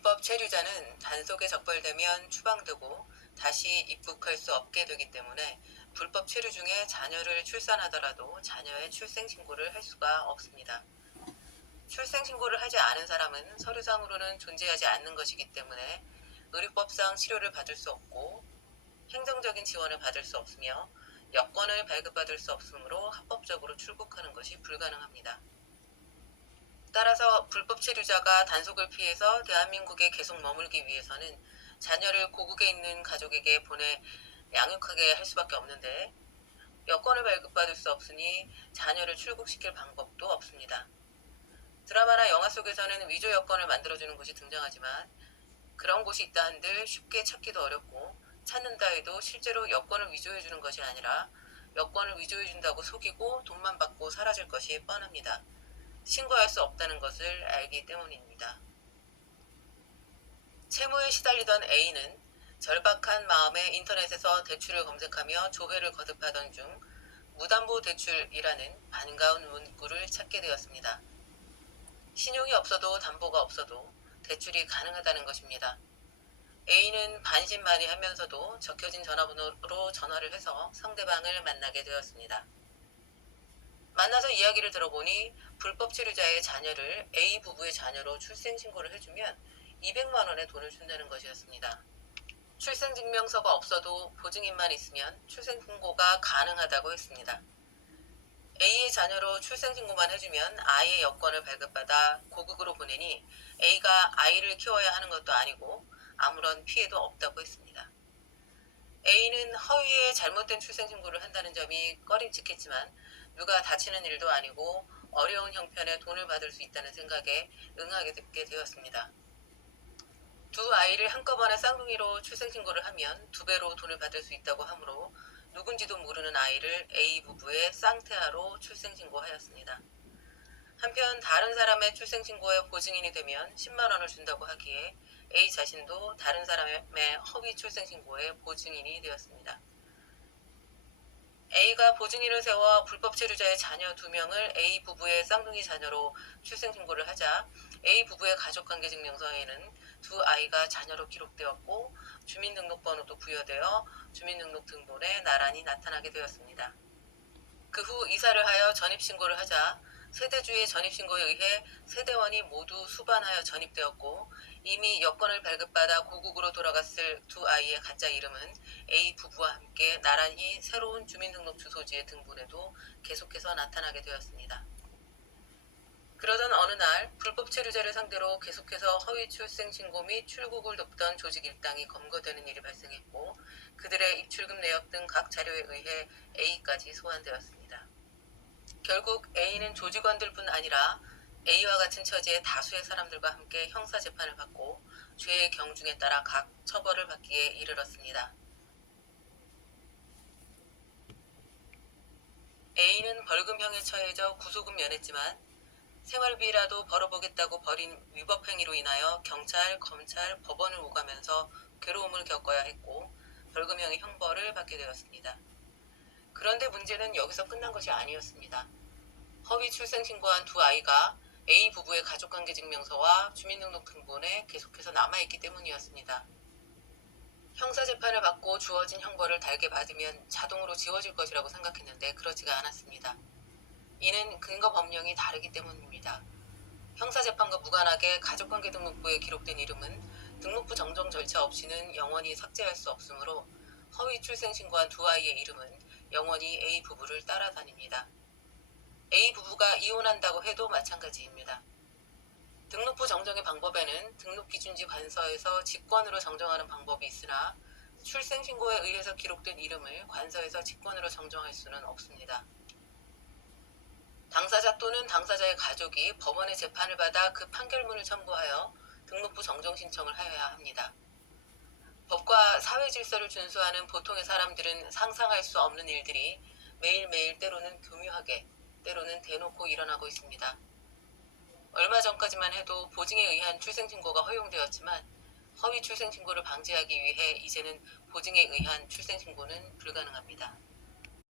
불법 체류자는 단속에 적발되면 추방되고 다시 입국할 수 없게 되기 때문에 불법 체류 중에 자녀를 출산하더라도 자녀의 출생신고를 할 수가 없습니다. 출생신고를 하지 않은 사람은 서류상으로는 존재하지 않는 것이기 때문에 의료법상 치료를 받을 수 없고 행정적인 지원을 받을 수 없으며 여권을 발급받을 수 없으므로 합법적으로 출국하는 것이 불가능합니다. 따라서 불법 체류자가 단속을 피해서 대한민국에 계속 머물기 위해서는 자녀를 고국에 있는 가족에게 보내 양육하게 할 수밖에 없는데 여권을 발급받을 수 없으니 자녀를 출국시킬 방법도 없습니다. 드라마나 영화 속에서는 위조 여권을 만들어주는 곳이 등장하지만 그런 곳이 있다 한들 쉽게 찾기도 어렵고 찾는다 해도 실제로 여권을 위조해주는 것이 아니라 여권을 위조해준다고 속이고 돈만 받고 사라질 것이 뻔합니다. 신고할 수 없다는 것을 알기 때문입니다. 채무에 시달리던 A는 절박한 마음에 인터넷에서 대출을 검색하며 조회를 거듭하던 중 무담보대출이라는 반가운 문구를 찾게 되었습니다. 신용이 없어도 담보가 없어도 대출이 가능하다는 것입니다. A는 반신반의하면서도 적혀진 전화번호로 전화를 해서 상대방을 만나게 되었습니다. 만나서 이야기를 들어보니 불법 체류자의 자녀를 A 부부의 자녀로 출생신고를 해주면 200만 원의 돈을 준다는 것이었습니다. 출생증명서가 없어도 보증인만 있으면 출생신고가 가능하다고 했습니다. A의 자녀로 출생신고만 해주면 아이의 여권을 발급받아 고국으로 보내니 A가 아이를 키워야 하는 것도 아니고 아무런 피해도 없다고 했습니다. A는 허위에 잘못된 출생신고를 한다는 점이 꺼림칙했지만 누가 다치는 일도 아니고 어려운 형편에 돈을 받을 수 있다는 생각에 응하게 되었습니다. 두 아이를 한꺼번에 쌍둥이로 출생신고를 하면 2배로 돈을 받을 수 있다고 하므로 누군지도 모르는 아이를 A 부부의 쌍태아로 출생신고하였습니다. 한편 다른 사람의 출생신고에 보증인이 되면 10만 원을 준다고 하기에 A 자신도 다른 사람의 허위 출생신고에 보증인이 되었습니다. A가 보증인을 세워 불법 체류자의 자녀 2명을 A 부부의 쌍둥이 자녀로 출생신고를 하자 A 부부의 가족관계증명서에는 두 아이가 자녀로 기록되었고 주민등록번호도 부여되어 주민등록 등본에 나란히 나타나게 되었습니다. 그 후 이사를 하여 전입신고를 하자 세대주의 전입신고에 의해 세대원이 모두 수반하여 전입되었고 이미 여권을 발급받아 고국으로 돌아갔을 두 아이의 가짜 이름은 A 부부와 함께 나란히 새로운 주민등록 주소지의 등본에도 계속해서 나타나게 되었습니다. 그러던 어느 날 불법 체류자를 상대로 계속해서 허위 출생신고 및 출국을 돕던 조직 일당이 검거되는 일이 발생했고 그들의 입출금 내역 등 각 자료에 의해 A까지 소환되었습니다. 결국 A는 조직원들뿐 아니라 A와 같은 처지의 다수의 사람들과 함께 형사재판을 받고 죄의 경중에 따라 각 처벌을 받기에 이르렀습니다. A는 벌금형에 처해져 구속은 면했지만 생활비라도 벌어보겠다고 벌인 위법행위로 인하여 경찰, 검찰, 법원을 오가면서 괴로움을 겪어야 했고 벌금형의 형벌을 받게 되었습니다. 그런데 문제는 여기서 끝난 것이 아니었습니다. 허위 출생신고한 두 아이가 A 부부의 가족관계증명서와 주민등록 등본에 계속해서 남아있기 때문이었습니다. 형사재판을 받고 주어진 형벌을 달게 받으면 자동으로 지워질 것이라고 생각했는데 그렇지가 않았습니다. 이는 근거 법령이 다르기 때문입니다. 형사재판과 무관하게 가족관계등록부에 기록된 이름은 등록부 정정 절차 없이는 영원히 삭제할 수 없으므로 허위 출생신고한 두 아이의 이름은 영원히 A 부부를 따라다닙니다. A 부부가 이혼한다고 해도 마찬가지입니다. 등록부 정정의 방법에는 등록기준지 관서에서 직권으로 정정하는 방법이 있으나 출생신고에 의해서 기록된 이름을 관서에서 직권으로 정정할 수는 없습니다. 당사자 또는 당사자의 가족이 법원의 재판을 받아 그 판결문을 첨부하여 등록부 정정 신청을 하여야 합니다. 법과 사회 질서를 준수하는 보통의 사람들은 상상할 수 없는 일들이 매일매일 때로는 교묘하게, 때로는 대놓고 일어나고 있습니다. 얼마 전까지만 해도 보증에 의한 출생신고가 허용되었지만 허위 출생신고를 방지하기 위해 이제는 보증에 의한 출생신고는 불가능합니다.